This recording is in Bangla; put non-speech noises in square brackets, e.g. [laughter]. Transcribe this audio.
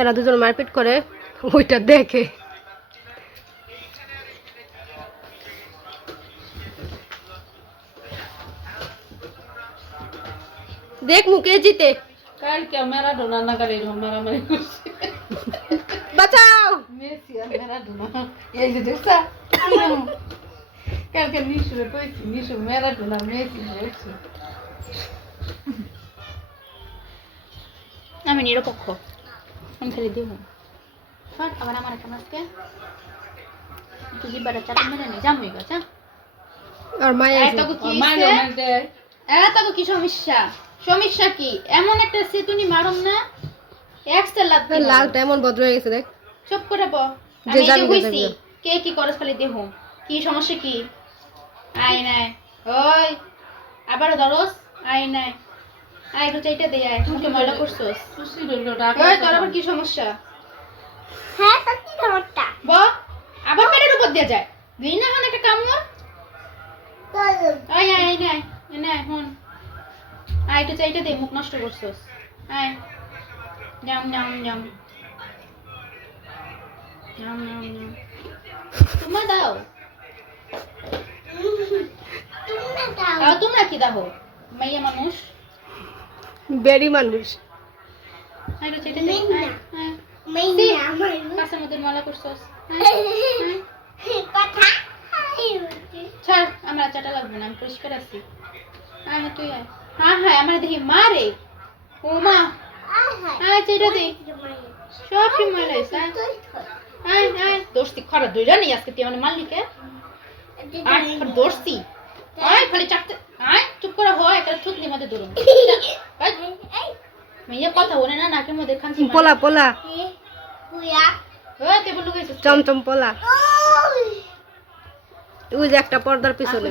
এরা দুজন মারপিট করে ওইটা দেখে। দেখ মুখে জিতে। কালকে ম্যারাডোনা নাগার এরকম মারামারি করছে। বাঁচাও। মেসি আর ম্যারাডোনা। এই যে দেখছা? কালকে নিশুরে কইছি নিশু ম্যারাডোনা মেসি বলছে আমি নিরপেক্ষ। আমি খালি দেব আবার আমার একটা মাছকে তুই জিব্বাটা চাটা মেরে নি জামুই গাছ হ্যাঁ আর মায়া আছে। এত কি মাইনে হইছে? মাইনে এত কি সমস্যা সমস্যা কি এমন একটা সেতুনি মারম না এক্সট্রা লাভ লালটা এমন বদল হয়ে গেছে দেখ চুপ করে ব যে আমি যাবি। কে কি করস খালি দেহ কি সমস্যা কি আই নাই ওই আবার ধরস আই নাই আই তো চাইটা দে আয় মুখে ময়লা করছস। সুশি রইল ডাকা ওই তোর আবার কি সমস্যা? হ্যাঁ সত্যি খবরটা ব আবার পেটের উপর দিয়ে যায়। দিই না হন একটা কামড়? আয় আয় আয় নাই নাই হন। আয় তো চাইটা দে মুখ নষ্ট করছস। আয়। জাম জাম জাম জাম জাম জাম তোমার দাও। তুমি দাও। তোমরা কি দাও? মাইয়া মানুষ। বেরি মানুষ। ছাড় আমার চাটা লাগবে না আমি পরিষ্কার আছি। হ্যাঁ তুই হ্যাঁ হ্যাঁ আমার দেখি মারে ও মা। আয় চেটা দে সব কি মারে আয় আয়। দোস্তি খরা দুইটা নেই আজকে তুই আমার মালিকে? আয় খরা আয় খালি চাপতে আয় চুপ করে হয় একটা থুতলি মধ্যে দূরম [laughs] মেয়ে কথা বলে না নাকের মধ্যে খানছি পোলা পোলা। চমচম পোলা। ওই। যে একটা পর্দার পিছনে।